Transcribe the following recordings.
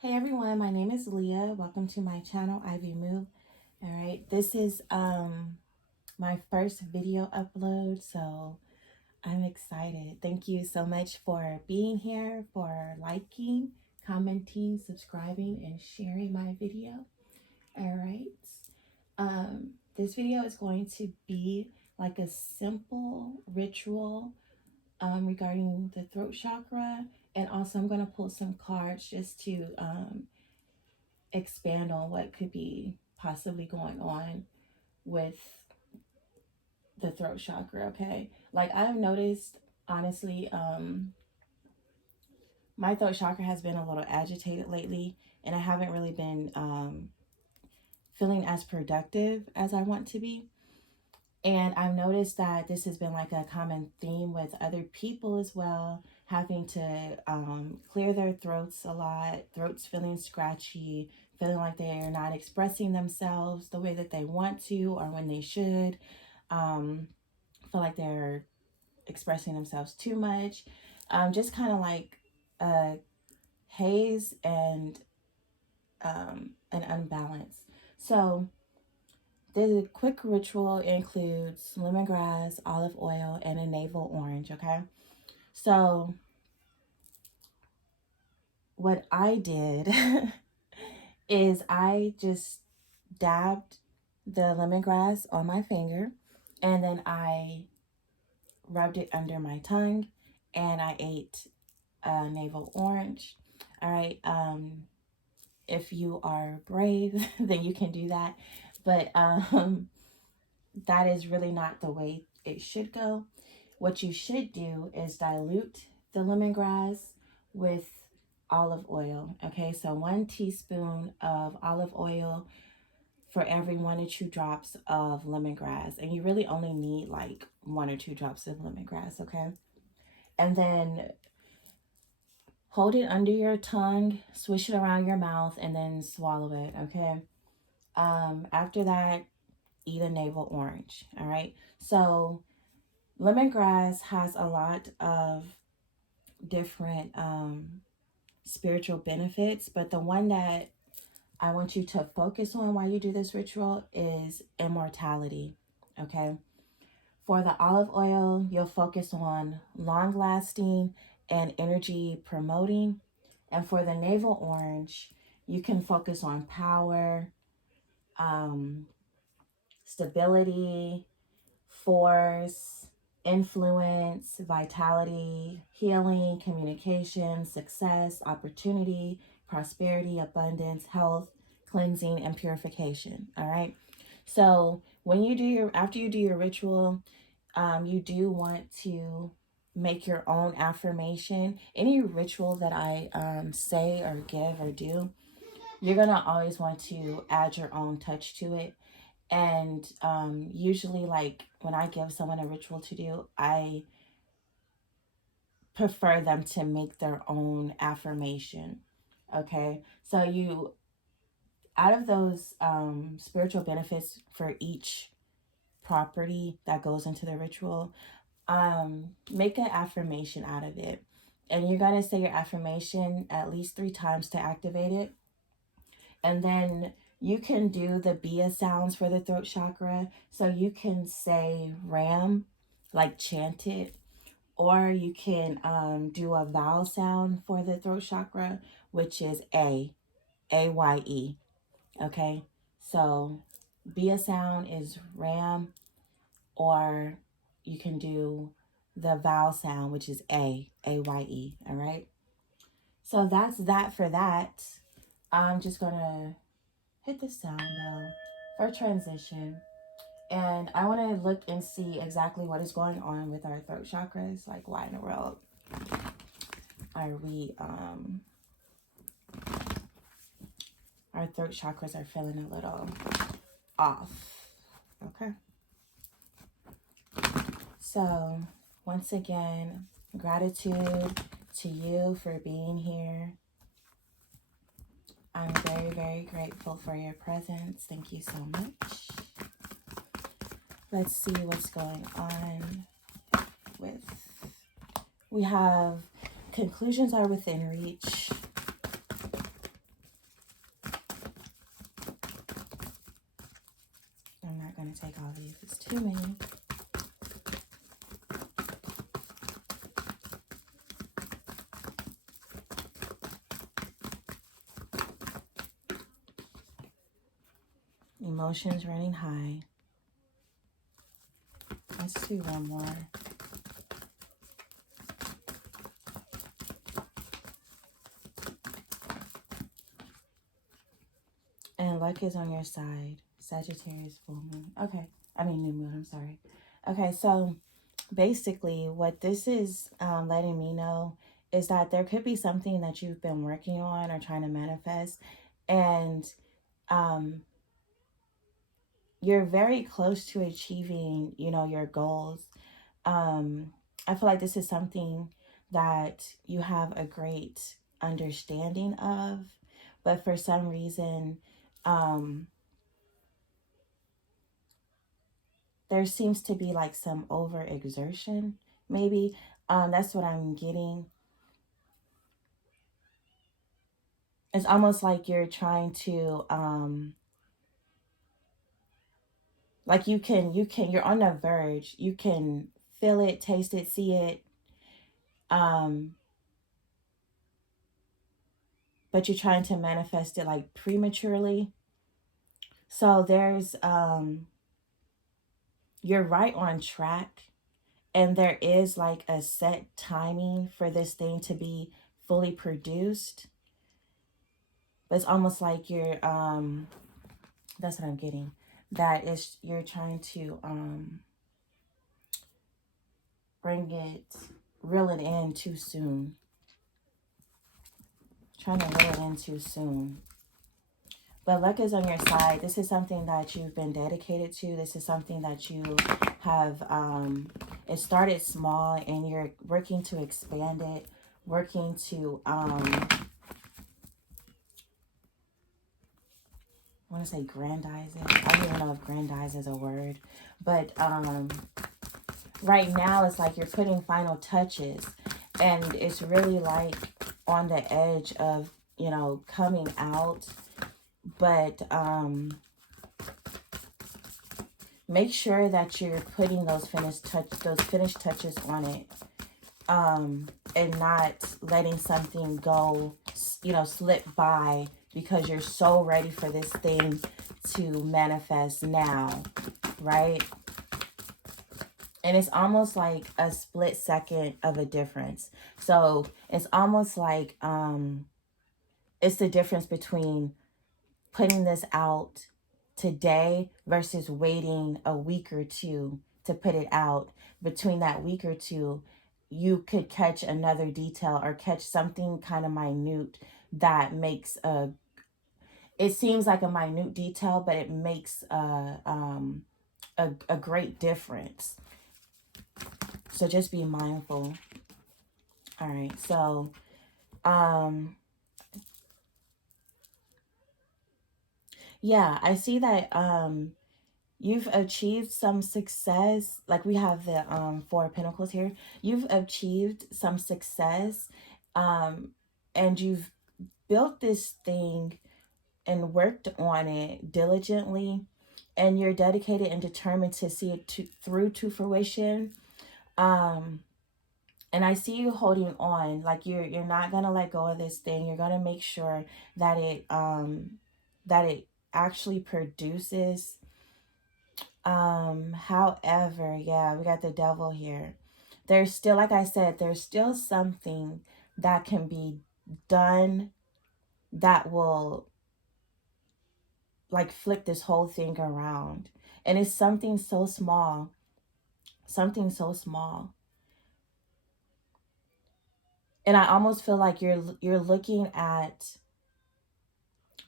Hey everyone, my name is Leah. Welcome to my channel, Ivy Move. All right, this is my first video upload, so I'm excited. Thank you so much for being here, for liking, commenting, subscribing, and sharing my video. All right, this video is going to be like a simple ritual regarding the throat chakra, and also I'm going to pull some cards just to expand on what could be possibly going on with the throat chakra. Okay, like I've noticed, honestly, my throat chakra has been a little agitated lately, and I haven't really been feeling as productive as I want to be. And I've noticed that this has been like a common theme with other people as well, having to clear their throats a lot, throats feeling scratchy, feeling like they're not expressing themselves the way that they want to or when they should, feel like they're expressing themselves too much, just kind of like a haze and an unbalance. So the quick ritual includes lemongrass, olive oil, and a navel orange, okay? So what I did is I just dabbed the lemongrass on my finger, and then I rubbed it under my tongue, and I ate a navel orange. All right, if you are brave, then you can do that. But that is really not the way it should go. What you should do is dilute the lemongrass with olive oil. Okay, so 1 teaspoon of olive oil for every 1 or 2 drops of lemongrass. And you really only need like 1 or 2 drops of lemongrass, okay? And then hold it under your tongue, swish it around your mouth, and then swallow it, okay? After that, eat a navel orange, all right? So lemongrass has a lot of different spiritual benefits, but the one that I want you to focus on while you do this ritual is immortality, okay? For the olive oil, you'll focus on long lasting and energy promoting. And for the navel orange, you can focus on power, um, stability, force, influence, vitality, healing, communication, success, opportunity, prosperity, abundance, health, cleansing, and purification. All right. So when you do after you do your ritual, you do want to make your own affirmation. Any ritual that I say or give or do, you're going to always want to add your own touch to it. And usually, like when I give someone a ritual to do, I prefer them to make their own affirmation. Okay. So you, out of those spiritual benefits for each property that goes into the ritual, make an affirmation out of it. And you're going to say your affirmation at least 3 times to activate it. And then you can do the Bia sounds for the throat chakra. So you can say Ram, like chant it, or you can do a vowel sound for the throat chakra, which is A-Y-E. Okay, so Bia sound is Ram, or you can do the vowel sound, which is A-Y-E. All right, so that's that for that. I'm just gonna hit the sound bell for transition. And I want to look and see exactly what is going on with our throat chakras. Like, why in the world are we, our throat chakras are feeling a little off. Okay. So, once again, gratitude to you for being here. I'm very, very grateful for your presence. Thank you so much. Let's see what's going on with, we have conclusions are within reach. too many. Emotions running high. Let's do one more. And luck is on your side. Sagittarius full moon. Okay. I mean new moon, I'm sorry. Okay, so basically what this is letting me know is that there could be something that you've been working on or trying to manifest. And you're very close to achieving, you know, your goals. I feel like this is something that you have a great understanding of, but for some reason, there seems to be like some overexertion, maybe. That's what I'm getting. It's almost like you're trying to, like you're on the verge. You can feel it, taste it, see it. Um, but you're trying to manifest it like prematurely. So there's you're right on track, and there is like a set timing for this thing to be fully produced. But it's almost like you're that's what I'm getting. That is you're trying to bring it reel it in too soon. Trying to reel it in too soon. But luck is on your side. This is something that you've been dedicated to. This is something that you have, it started small and you're working to expand it, working to, I want to say grandize it. I don't even know if grandize is a word. But right now it's like you're putting final touches. And it's really like on the edge of, you know, coming out. But make sure that you're putting those finished touches on it, and not letting something go, you know, slip by because you're so ready for this thing to manifest now, right? And it's almost like a split second of a difference. So it's almost like it's the difference between putting this out today versus waiting a week or two to put it out. Between that week or two, you could catch another detail or catch something kind of minute that makes it seems like a minute detail, but it makes a great difference. So just be mindful. All right, so yeah, I see that you've achieved some success. Like we have the Four of Pentacles here. You've achieved some success, and you've built this thing and worked on it diligently, and you're dedicated and determined to see it through to fruition. And I see you holding on, like you're not gonna let go of this thing. You're gonna make sure that it actually produces. However, yeah, we got the devil here. There's still, like I said, there's still something that can be done that will like flip this whole thing around. And it's something so small. Something so small. And I almost feel like you're looking at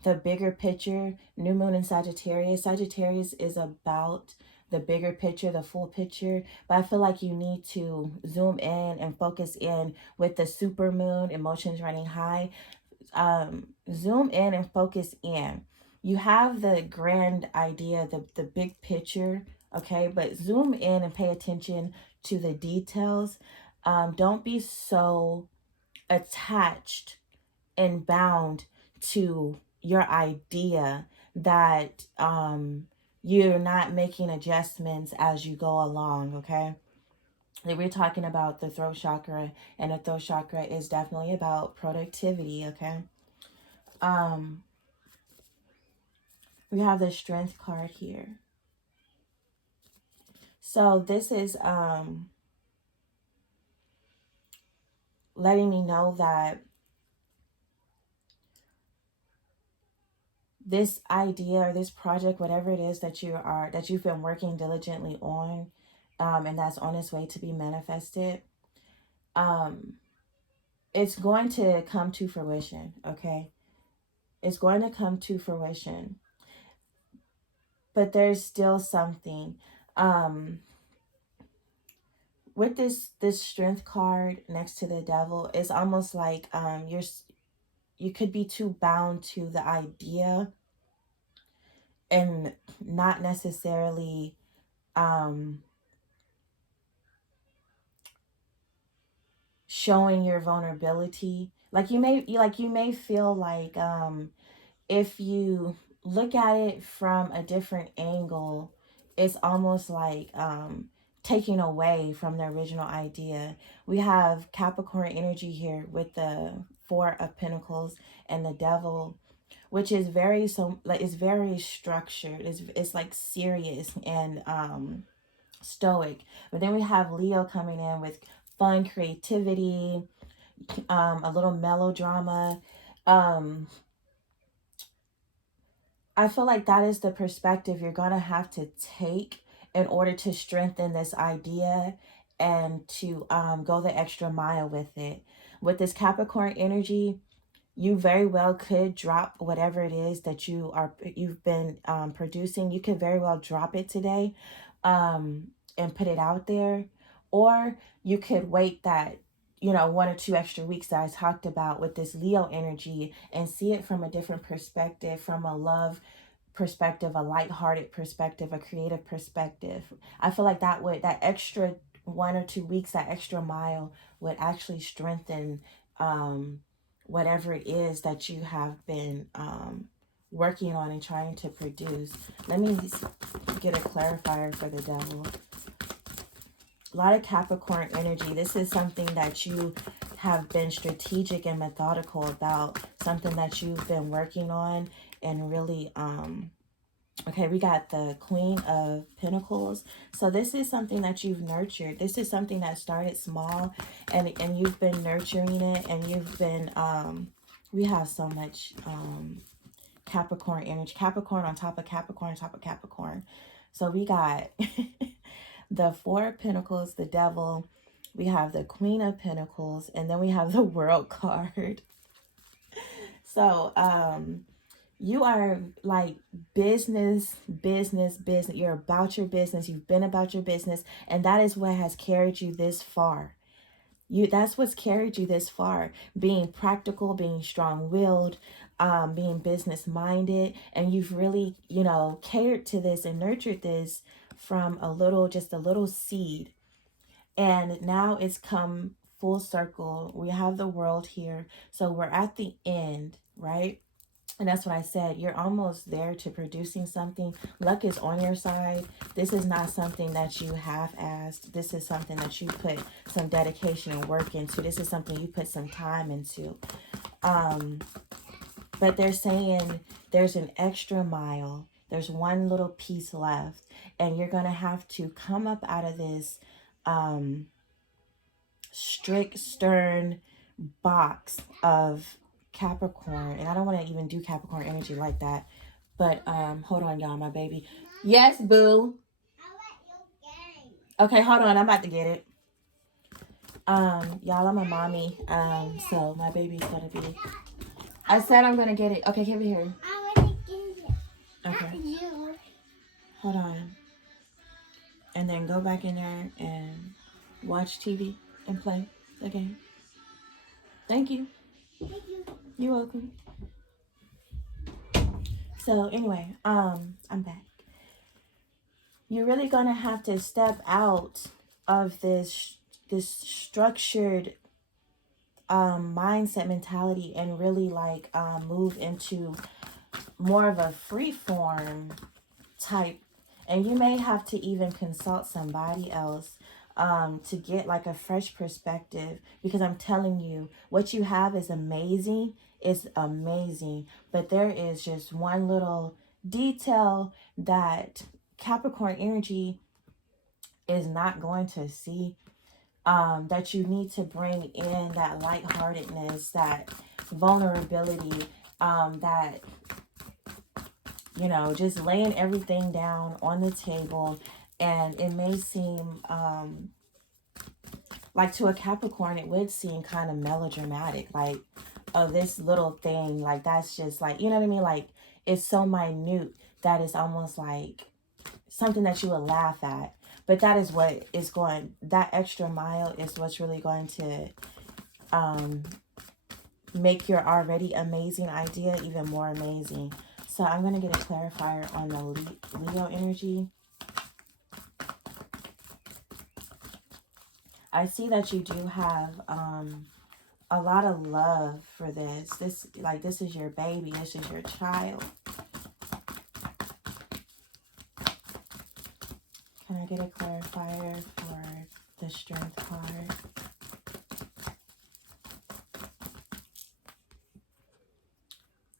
the bigger picture. New moon in Sagittarius. Sagittarius is about the bigger picture, the full picture. But I feel like you need to zoom in and focus in with the super moon, emotions running high. Zoom in and focus in. You have the grand idea, the big picture, okay? But zoom in and pay attention to the details. Don't be so attached and bound to your idea that you're not making adjustments as you go along, okay? Like we're talking about the throat chakra, and the throat chakra is definitely about productivity, okay? Um, we have the strength card here. So this is letting me know that this idea or this project, whatever it is that you've been working diligently on, and that's on its way to be manifested, um, it's going to come to fruition, okay? It's going to come to fruition. But there's still something. Um, with this strength card next to the devil, it's almost like you could be too bound to the idea and not necessarily showing your vulnerability. Like you may feel like if you look at it from a different angle, it's almost like taking away from the original idea. We have Capricorn energy here with the Four of Pentacles and the Devil, which is it's very structured. It's like serious and stoic. But then we have Leo coming in with fun, creativity, a little melodrama. Um, I feel like that is the perspective you're going to have to take in order to strengthen this idea and to go the extra mile with it. With this Capricorn energy, you very well could drop whatever it is that you've been producing. You could very well drop it today and put it out there, or you could wait that 1 or 2 extra weeks that I talked about with this Leo energy and see it from a different perspective, from a love perspective, a lighthearted perspective, a creative perspective. I feel like that extra 1 or 2 weeks, that extra mile would actually strengthen whatever it is that you have been working on and trying to produce. Let me get a clarifier for the devil. A lot of Capricorn energy. This is something that you have been strategic and methodical about, something that you've been working on and really okay, we got the Queen of Pentacles. So this is something that you've nurtured. This is something that started small and you've been nurturing it, and you've been we have so much Capricorn energy. Capricorn on top of Capricorn on top of Capricorn. So we got the Four of Pentacles, the Devil. We have the Queen of Pentacles, and then we have the World card. So you are like business. You're about your business. You've been about your business, and that is what has carried you this far. That's what's carried you this far. Being practical, being strong-willed, being business-minded, and you've really, catered to this and nurtured this from just a little seed. And now it's come full circle. We have the World here. So we're at the end, right? And that's what I said. You're almost there to producing something. Luck is on your side. This is not something that you half-assed. This is something that you put some dedication and work into. This is something you put some time into. But they're saying there's an extra mile. There's one little piece left. And you're going to have to come up out of this strict, stern box of Capricorn. And I don't want to even do Capricorn energy like that. But hold on, y'all, my baby. Yes, boo. Okay, hold on. I'm about to get it. Y'all, I'm a mommy. So my baby's gonna be. I said I'm gonna get it. Okay, give it here. Okay. Hold on. And then go back in there and watch TV and play the game. Thank you. You're welcome. So anyway, I'm back. You're really gonna have to step out of this structured mindset mentality and really move into more of a free form type And you may have to even consult somebody else to get like a fresh perspective, because I'm telling you, what you have is amazing. It's amazing. But there is just one little detail that Capricorn energy is not going to see, that you need to bring in that lightheartedness, that vulnerability, that, you know, just laying everything down on the table. And it may seem like, to a Capricorn, it would seem kind of melodramatic, like, oh, this little thing, like, that's just like, you know what I mean? Like, it's so minute that it's almost like something that you would laugh at. But that is what is going, that extra mile is what's really going to make your already amazing idea even more amazing. So I'm going to get a clarifier on the Leo energy. I see that you do have a lot of love for this. This is your baby. This is your child. Can I get a clarifier for the Strength card?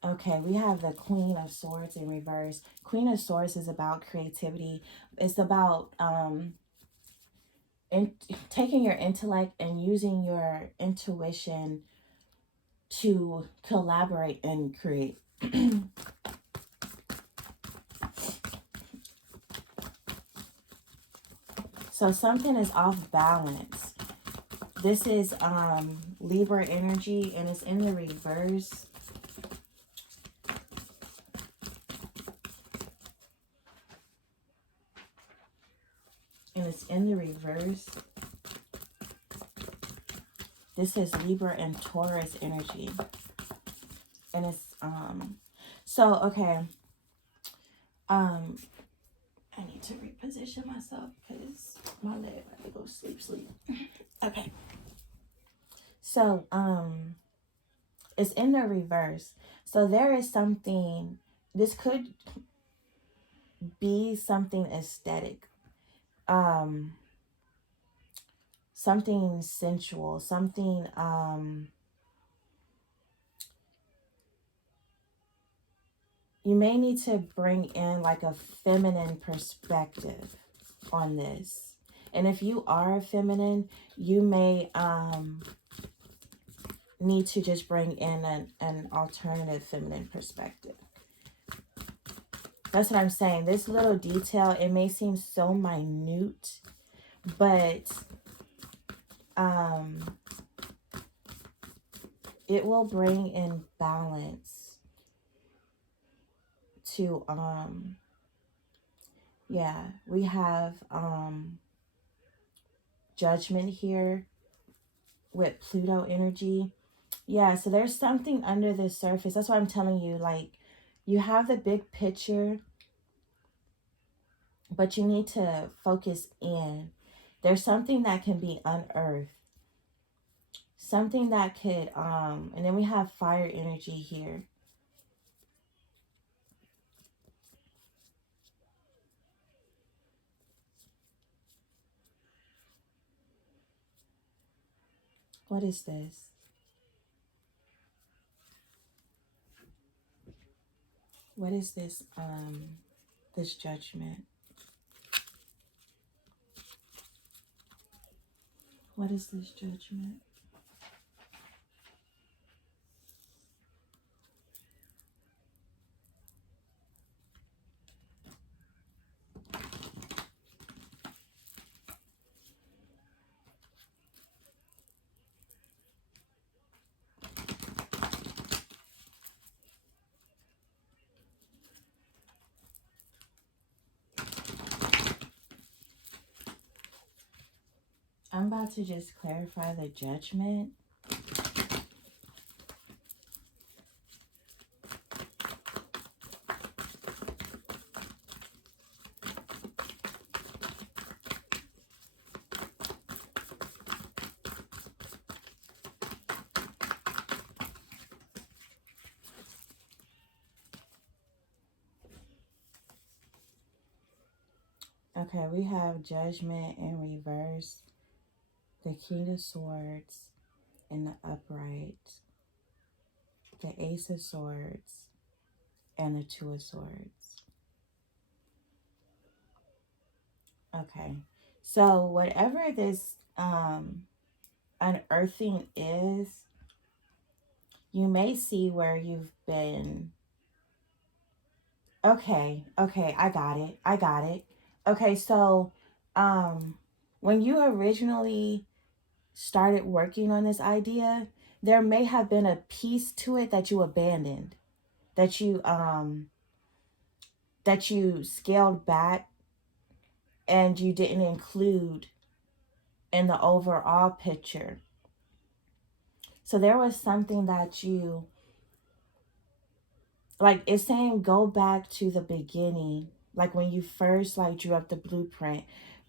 Okay, we have the Queen of Swords in reverse. Queen of Swords is about creativity. It's about taking your intellect and using your intuition to collaborate and create. So something is off balance. This is Libra energy, and it's in the reverse. And it's in the reverse. This is Libra and Taurus energy. And it's so okay. I need to reposition myself because my leg had to go sleep. Okay. So it's in the reverse. So there is something, this could be something aesthetic. Something sensual, something you may need to bring in like a feminine perspective on this. And if you are feminine, you may need to just bring in an alternative feminine perspective. That's what I'm saying. This little detail, it may seem so minute, but it will bring in balance to yeah, we have Judgment here with Pluto energy. Yeah, so there's something under the surface. That's why I'm telling you, like, you have the big picture, but you need to focus in. There's something that can be unearthed. Something that could, and then we have fire energy here. What is this? What is this, this Judgment? What is this Judgment? I'm about to just clarify the Judgment. Okay, we have Judgment in reverse, the King of Swords in the upright, the Ace of Swords, and the Two of Swords. Okay, so whatever this unearthing is, you may see where you've been. Okay, I got it. Okay, so when you originally started working on this idea, there may have been a piece to it that you abandoned, that you scaled back and you didn't include in the overall picture. So there was something that you, like, it's saying go back to the beginning, like when you first like drew up the blueprint.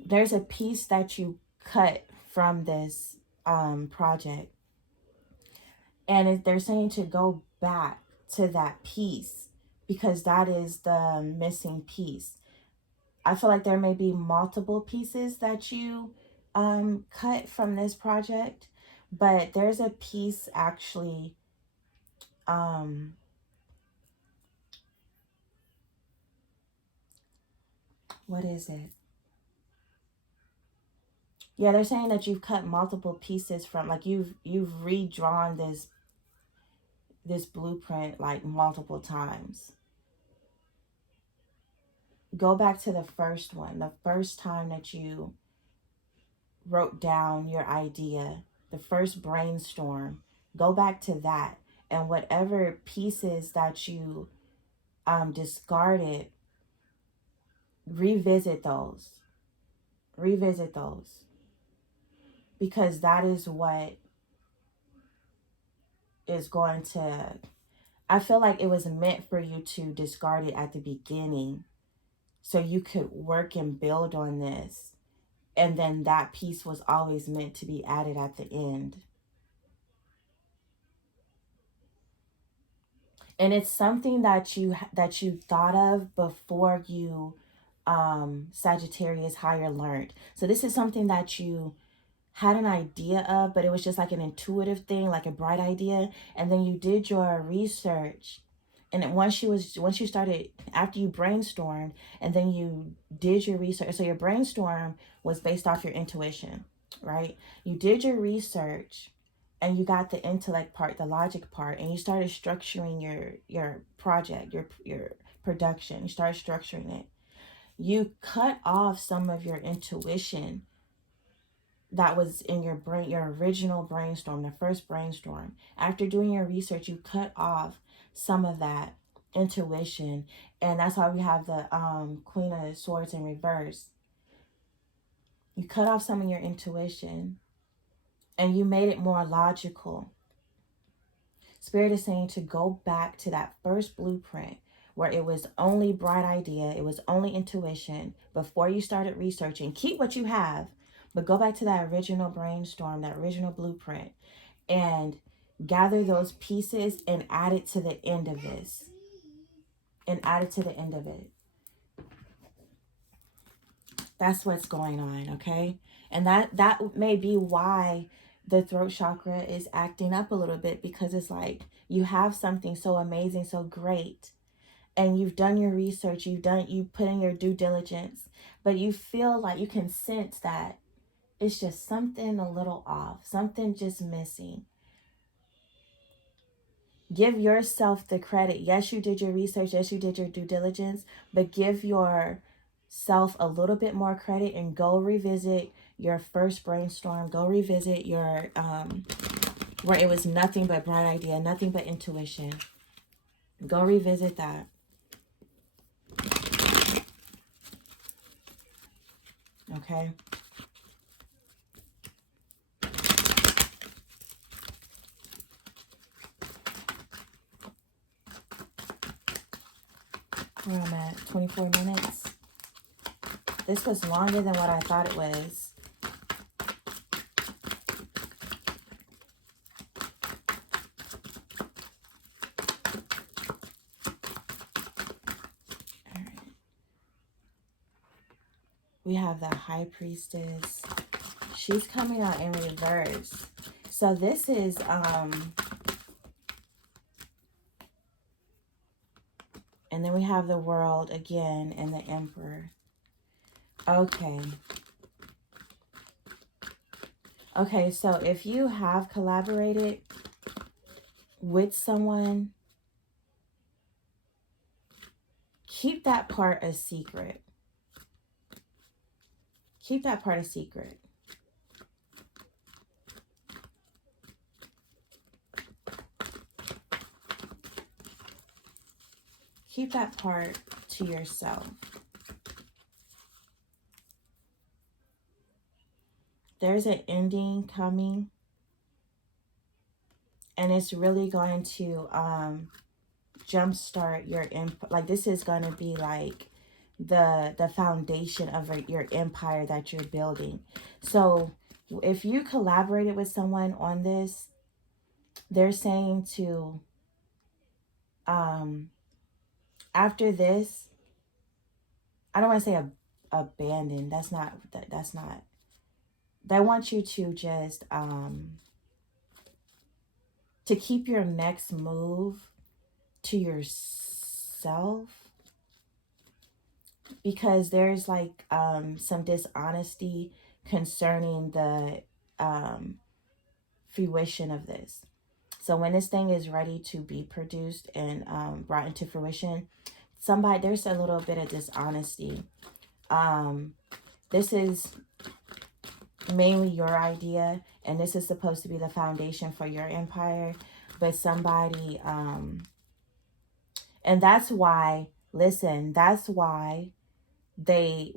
There's a piece that you cut from this project, and they're saying to go back to that piece because that is the missing piece. I feel like there may be multiple pieces that you cut from this project, but there's a piece actually, what is it? Yeah, they're saying that you've cut multiple pieces from, like, you've redrawn this blueprint like multiple times. Go back to the first one, the first time that you wrote down your idea, the first brainstorm. Go back to that, and whatever pieces that you discarded, revisit those. Revisit those. Because that is what is going to, I feel like it was meant for you to discard it at the beginning so you could work and build on this. And then that piece was always meant to be added at the end. And it's something that you thought of before you Sagittarius higher learned. So this is something that you had an idea of, but it was just like an intuitive thing, like a bright idea. And then you did your research, and once you started, after you brainstormed and then you did your research, so your brainstorm was based off your intuition, right? You did your research and you got the intellect part, the logic part, and you started structuring your project, your production. You started structuring it. You cut off some of your intuition that was in your brain, your original brainstorm, the first brainstorm. After doing your research, you cut off some of that intuition, and that's why we have the Queen of Swords in reverse. You cut off some of your intuition and you made it more logical. Spirit is saying to go back to that first blueprint where it was only bright idea, it was only intuition before you started researching. Keep what you have, but go back to that original brainstorm, that original blueprint, and gather those pieces and add it to the end of this. And add it to the end of it. That's what's going on, okay? And that may be why the throat chakra is acting up a little bit, because it's like you have something so amazing, so great, and you've done your research, you put in your due diligence, but you feel like you can sense that it's just something a little off, something just missing. Give yourself the credit. Yes, you did your research. Yes, you did your due diligence, but give yourself a little bit more credit and go revisit your first brainstorm. Go revisit your, where it was nothing but bright idea, nothing but intuition. Go revisit that. Okay. Where I'm at, 24 minutes. This was longer than what I thought it was. All right. We have the High Priestess. She's coming out in reverse. So this is, and then we have the World again and the Emperor. Okay. Okay, so if you have collaborated with someone, keep that part a secret. Keep that part a secret. Keep that part to yourself. There's an ending coming, and it's really going to jumpstart your like this is going to be like the foundation of your empire that you're building. So if you collaborated with someone on this, they're saying to after this, I don't want to say abandon. That's not they want you to just to keep your next move to yourself, because there's like some dishonesty concerning the fruition of this. So when this thing is ready to be produced and brought into fruition, there's a little bit of dishonesty. This is mainly your idea, and this is supposed to be the foundation for your empire, but somebody and that's why, listen, that's why you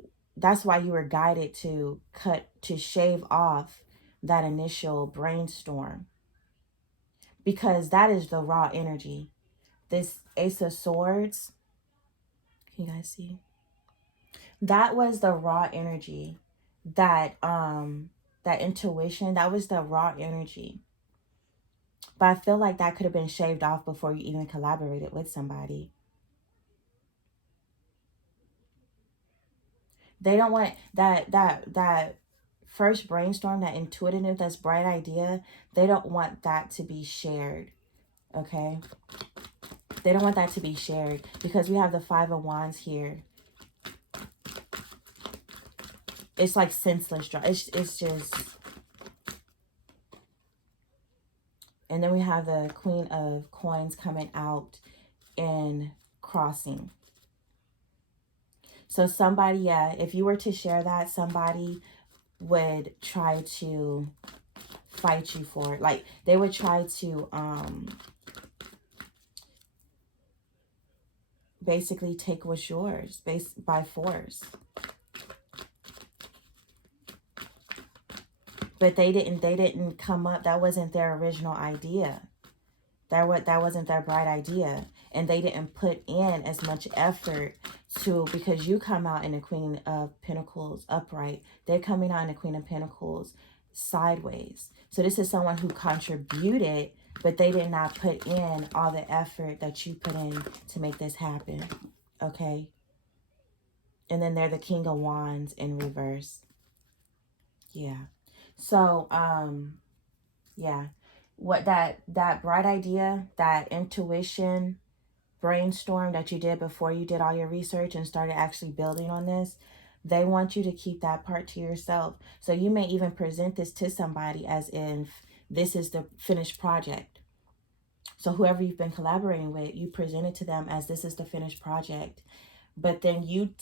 were guided to shave off that initial brainstorm, because that is the raw energy. This Ace of Swords, can you guys see? That was the raw energy. That that intuition, that was the raw energy. But I feel like that could have been shaved off before you even collaborated with somebody. They don't want that first brainstorm, that intuitive, that's bright idea. They don't want that to be shared. Okay? They don't want that to be shared, because we have the Five of Wands here. It's like senseless drama. It's just... And then we have the Queen of Coins coming out and crossing. So somebody, yeah, if you were to share that, somebody would try to fight you for it. Like, they would try to basically take what's yours by force. But they didn't come up. That wasn't their original idea. That wasn't their bright idea. And they didn't put in as much effort to, because you come out in the Queen of Pentacles upright. They're coming out in the Queen of Pentacles sideways. So this is someone who contributed, but they did not put in all the effort that you put in to make this happen. Okay? And then they're the King of Wands in reverse. Yeah. So, yeah, what that bright idea, that intuition brainstorm that you did before you did all your research and started actually building on this, they want you to keep that part to yourself. So you may even present this to somebody as if this is the finished project. So whoever you've been collaborating with, you present it to them as this is the finished project. But then you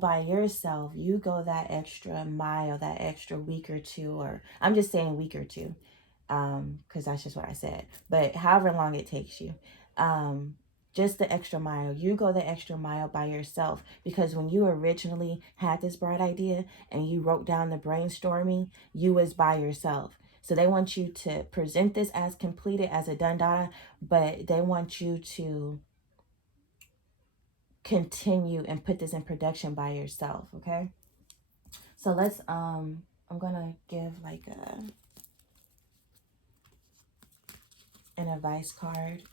by yourself, you go that extra mile, that extra week or two, or I'm just saying week or two, because that's just what I said. But however long it takes you, just the extra mile. You go the extra mile by yourself, because when you originally had this bright idea and you wrote down the brainstorming, you was by yourself. So they want you to present this as completed, as a done data, but they want you to continue and put this in production by yourself. Okay, so let's I'm gonna give like an advice card.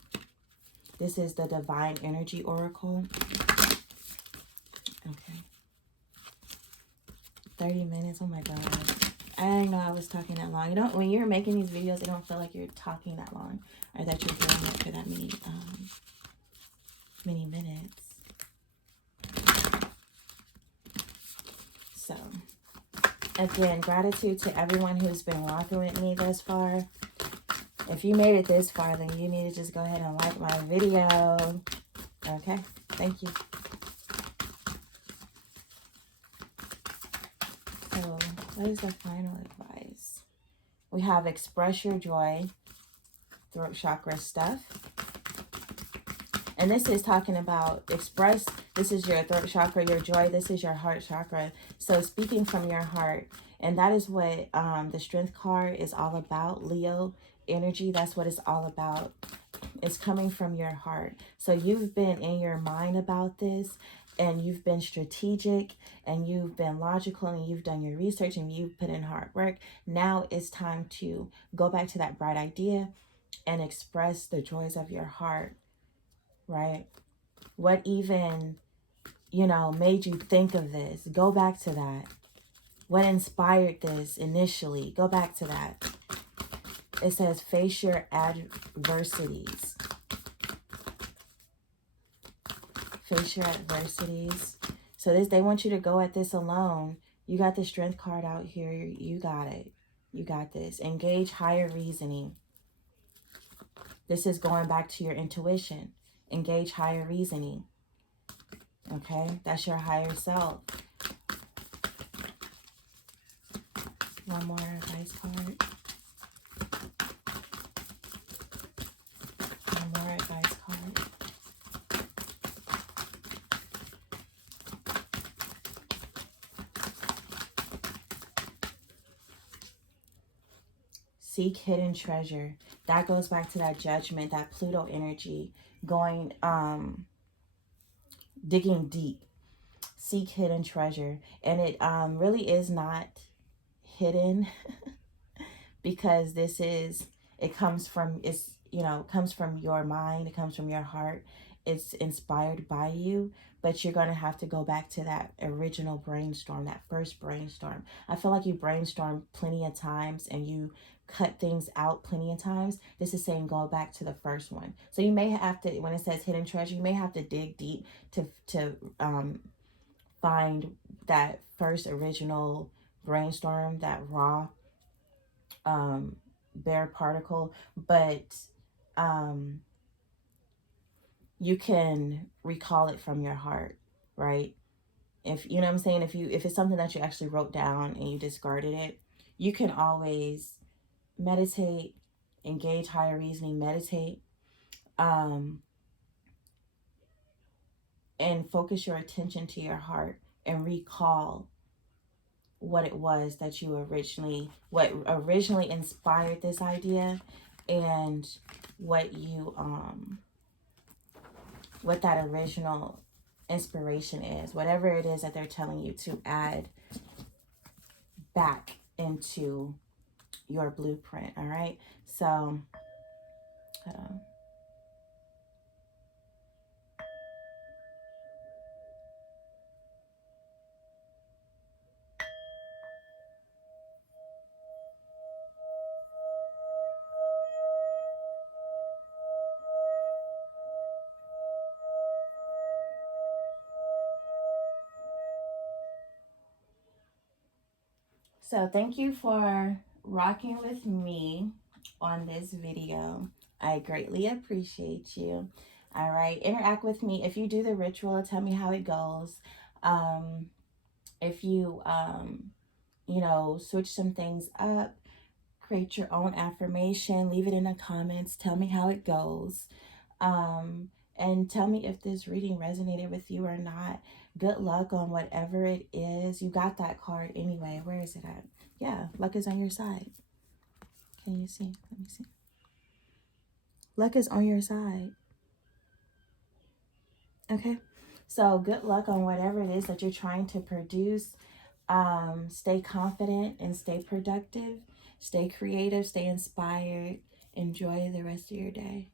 This is the Divine Energy Oracle. Okay, 30 minutes. Oh my God. I didn't know I was talking that long. You know, when you're making these videos, it don't feel like you're talking that long, or that you're doing it for that many minutes. So, again, gratitude to everyone who's been walking with me thus far. If you made it this far, then you need to just go ahead and like my video. Okay? Thank you. So, what is the final advice? We have express your joy, throat chakra stuff. And this is talking about express. This is your throat chakra, your joy. This is your heart chakra. So speaking from your heart. And that is what the strength card is all about. Leo energy, that's what it's all about. It's coming from your heart. So you've been in your mind about this, and you've been strategic, and you've been logical, and you've done your research, and you've put in hard work. Now it's time to go back to that bright idea and express the joys of your heart, right? What even, made you think of this? Go back to that. What inspired this initially? Go back to that. It says, face your adversities. Face your adversities. So they want you to go at this alone. You got the strength card out here. You got it. You got this. Engage higher reasoning. This is going back to your intuition. Engage higher reasoning. Okay? That's your higher self. One more advice card. One more advice card. Seek hidden treasure. That goes back to that judgment, that Pluto energy, going, digging deep. Seek hidden treasure. And it really is not hidden because it comes from your mind, it comes from your heart, it's inspired by you, but you're going to have to go back to that original brainstorm, that first brainstorm. I feel like you brainstorm plenty of times and you cut things out plenty of times. This is saying go back to the first one. So you may have to, when it says hidden treasure, you may have to dig deep to find that first original brainstorm, that raw bare particle, but you can recall it from your heart, right? If you know what I'm saying, if it's something that you actually wrote down and you discarded it, you can always meditate, engage higher reasoning, meditate, and focus your attention to your heart and recall what it was that you what originally inspired this idea, and what that original inspiration is, whatever it is that they're telling you to add back into your blueprint. All right, so thank you for rocking with me on this video. I greatly appreciate you. All right, interact with me. If you do the ritual, tell me how it goes. If you switch some things up, create your own affirmation, leave it in the comments, tell me how it goes, and tell me if this reading resonated with you or not. Good luck on whatever it is. You got that card anyway. Where is it at? Yeah, luck is on your side. Can you see? Let me see. Luck is on your side. Okay, so good luck on whatever it is that you're trying to produce. Stay confident and stay productive. Stay creative, stay inspired. Enjoy the rest of your day.